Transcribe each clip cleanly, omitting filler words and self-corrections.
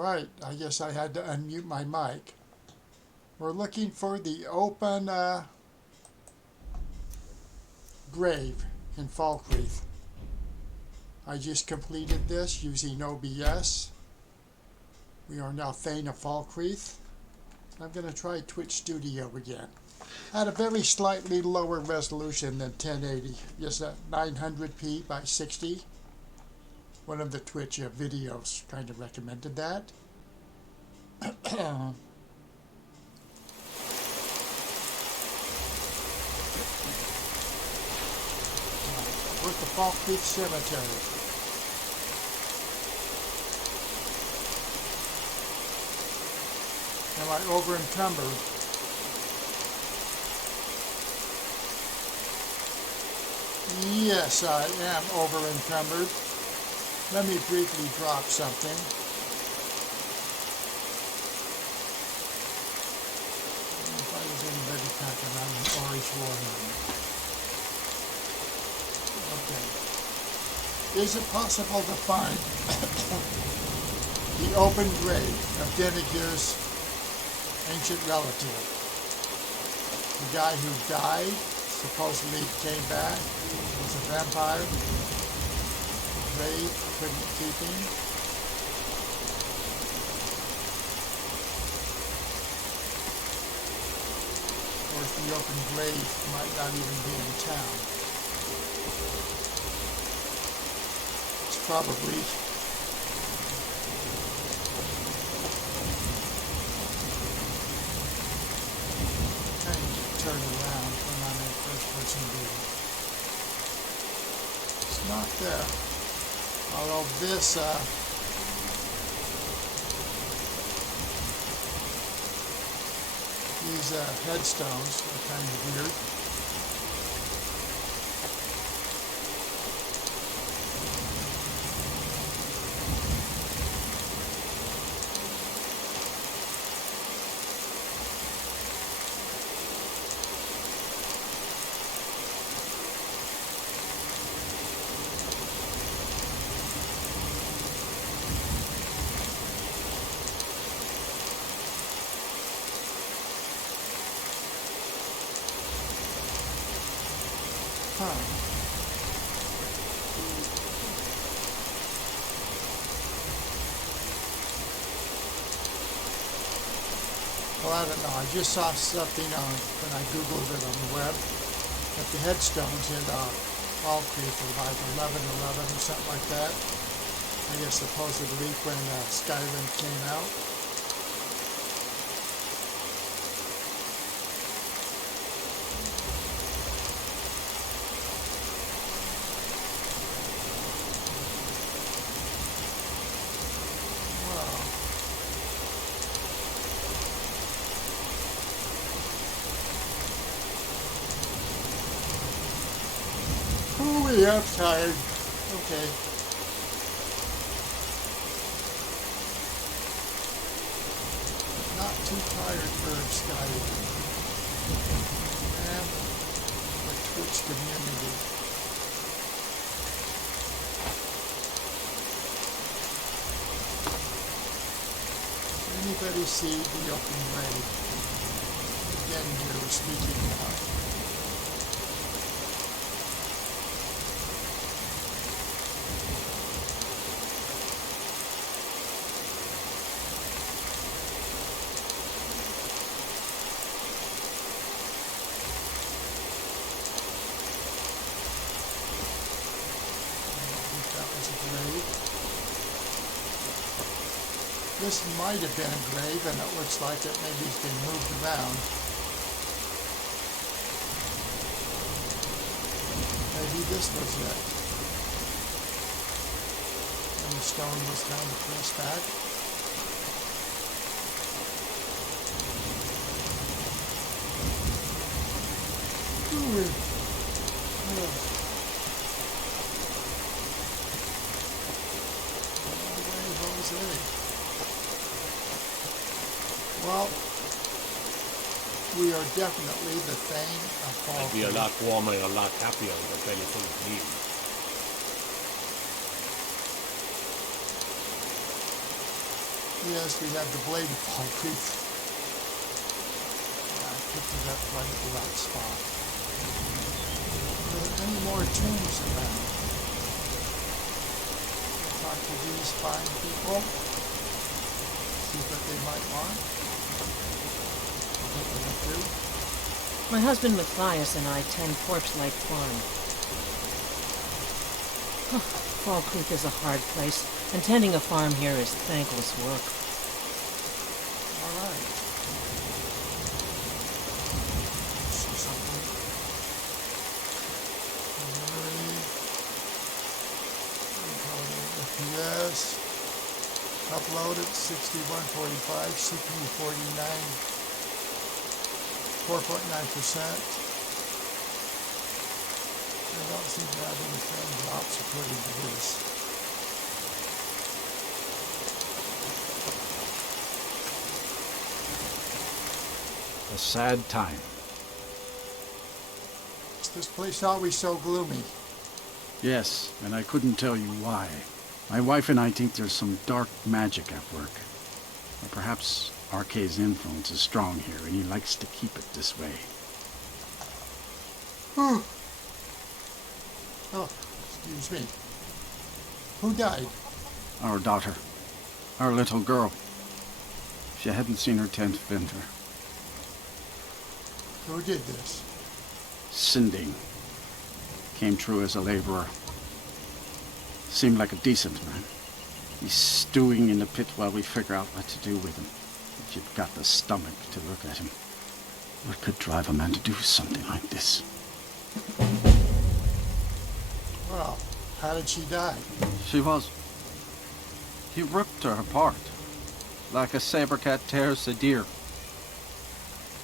Right, I guess I had to unmute my mic. We're looking for the open grave in Falkreath. I just completed this using OBS. We are now Thane of Falkreath. I'm going to try Twitch Studio again. At a very slightly lower resolution than 1080, just at 900p by 60. One of the Twitch videos kind of recommended that. We're at the Falkreath Cemetery. Am I over encumbered? Yes, I am over encumbered. Let me briefly drop something. If I was anybody packing on an orange warhammer. Okay. Is it possible to find the open grave of Denegir's ancient relative? The guy who died, supposedly came back, was a vampire. The grave couldn't keep him. Of course, the open grave might not even be in town. It's probably turn around when I'm in first person view. It's not there. Although this these headstones are kind of weird. Well, I don't know. I just saw something on when I Googled it on the web that the headstones in Falkreath are like 1111 or something like that. I guess supposedly when Skyrim came out. I'm tired. Okay. Not too tired for Skyrim. And the Twitch community. Anybody see the open grave? Again, here we're speaking about. This might have been a grave, and it looks like it maybe has been moved around. Maybe this was it. And the stone was kind of pressed back. Well, we are definitely the Thane of Falkreath. I'd be a lot warmer and a lot happier with a belly full of meat. Yes, we had the blade of Falkreath. I picked it up right at the right spot. Are there any more tombs around? Talk to these fine people. See what they might want. What they might do. My husband Matthias and I tend Corpse Lake Farm. Falkreath is a hard place, and tending a farm here is thankless work. All right. See something. FPS. Uploaded 6145. CPU 4.9%. I don't seem to have any frame drops according to this. A sad time. Is this place always so gloomy? Yes, and I couldn't tell you why. My wife and I think there's some dark magic at work. Or perhaps Arkay's influence is strong here, and he likes to keep it this way. Oh, excuse me. Who died? Our daughter. Our little girl. She hadn't seen her 10th winter. Who did this? Sinding. Came through as a laborer. Seemed like a decent man. He's stewing in the pit while we figure out what to do with him. If you've got the stomach to look at him. What could drive a man to do something like this? Well, how did she die? He ripped her apart. Like a saber cat tears a deer.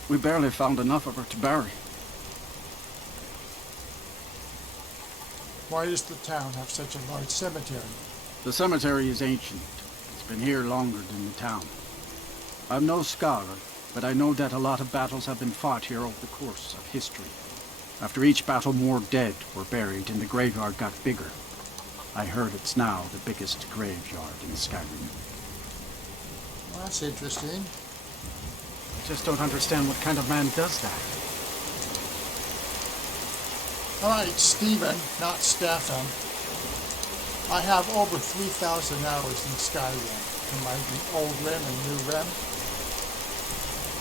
We barely found enough of her to bury. Why does the town have such a large cemetery? The cemetery is ancient. It's been here longer than the town. I'm no scholar, but I know that a lot of battles have been fought here over the course of history. After each battle, more dead were buried and the graveyard got bigger. I heard it's now the biggest graveyard in Skyrim. Well, that's interesting. I just don't understand what kind of man does that. All right, Stephen, not Stefan. I have over 3,000 hours in Skyrim, combining old Rim and new Rim.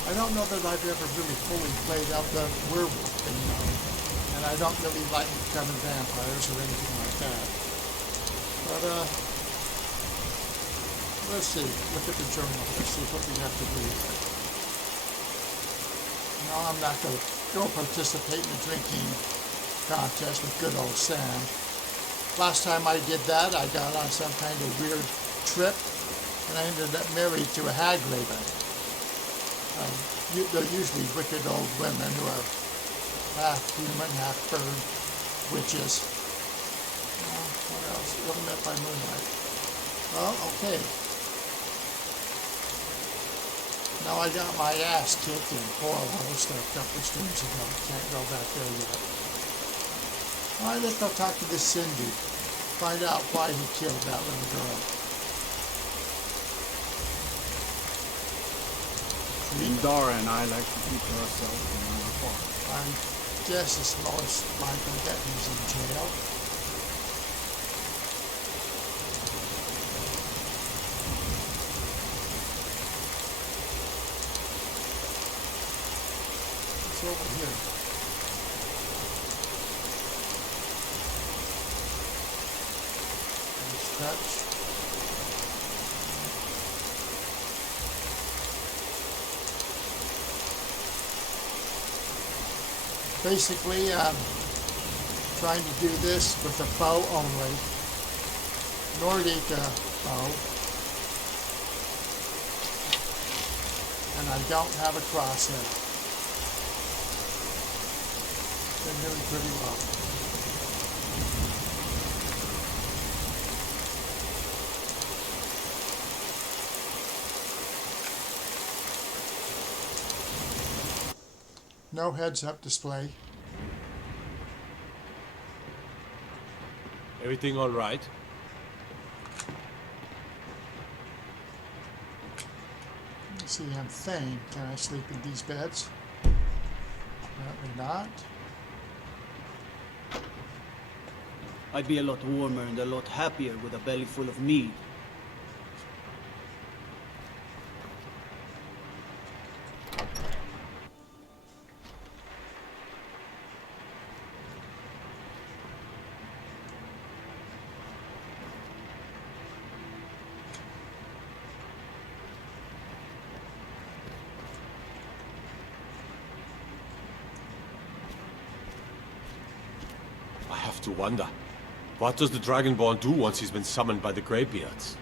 I don't know that I've ever really fully played out the werewolf thing, though. And I don't really like becoming vampires or anything like that. But, let's see. Look at the journal. Let's see what we have to do. No, I'm not going to go participate in the drinking contest with good old Sam. Last time I did that, I got on some kind of weird trip, and I ended up married to a hag raven. They're usually wicked old women who are half human, half bird witches. What else? What met by moonlight? Well, okay. Now I got my ass kicked in Coral Host a couple of streams ago. Can't go back there yet. Alright, let's go talk to this Cindy. Find out why he killed that little girl. Dara and I like to keep to ourselves when we're apart. I guess it's most likely that he's in jail. It's over here. Nice touch. Basically, I'm trying to do this with a bow only. Nordic bow. And I don't have a crosshair. Been doing pretty well. No heads-up display. Everything all right? Let's see, I'm Thane. Can I sleep in these beds? Apparently not. I'd be a lot warmer and a lot happier with a belly full of mead. I have to wonder. What does the Dragonborn do once he's been summoned by the Greybeards?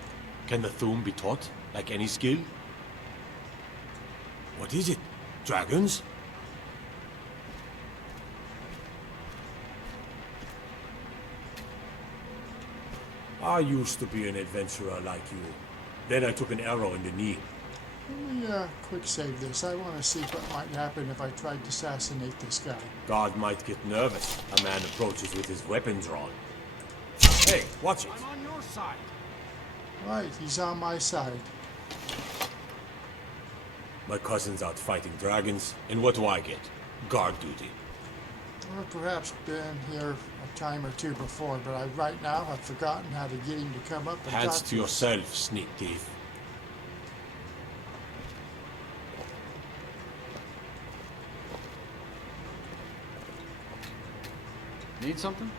Can the Thu'um be taught, like any skill? What is it? Dragons? I used to be an adventurer like you. Then I took an arrow in the knee. Let me quick save this. I want to see what might happen if I tried to assassinate this guy. God might get nervous. A man approaches with his weapon drawn. Hey, watch it. I'm on your side. Right, he's on my side. My cousin's out fighting dragons, and what do I get? Guard duty. Or perhaps been here a time or two before, but right now have forgotten how to get him to come up and Hands talk to us. yourself, sneak thief. Need something?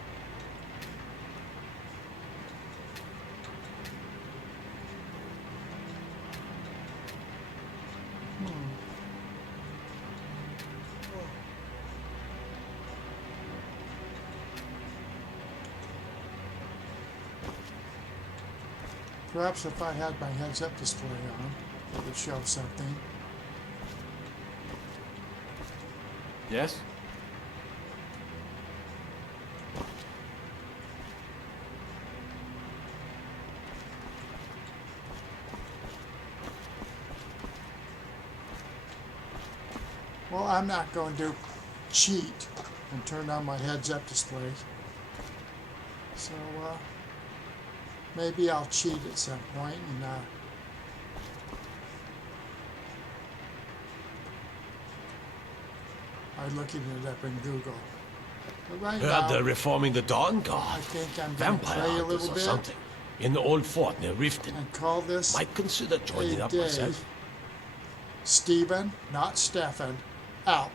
Perhaps if I had my heads-up display on, it would show something. Yes? Well, I'm not going to cheat and turn on my heads-up display. So, maybe I'll cheat at some point and, I'm looking it up in Google. But right Heard now, they're reforming the Dawn I Guard. think I'm going to Vampire play a hunters little or bit something. In the old fort near Riften. and call this Might consider joining a up day. myself. Stephen, not Stefan, out.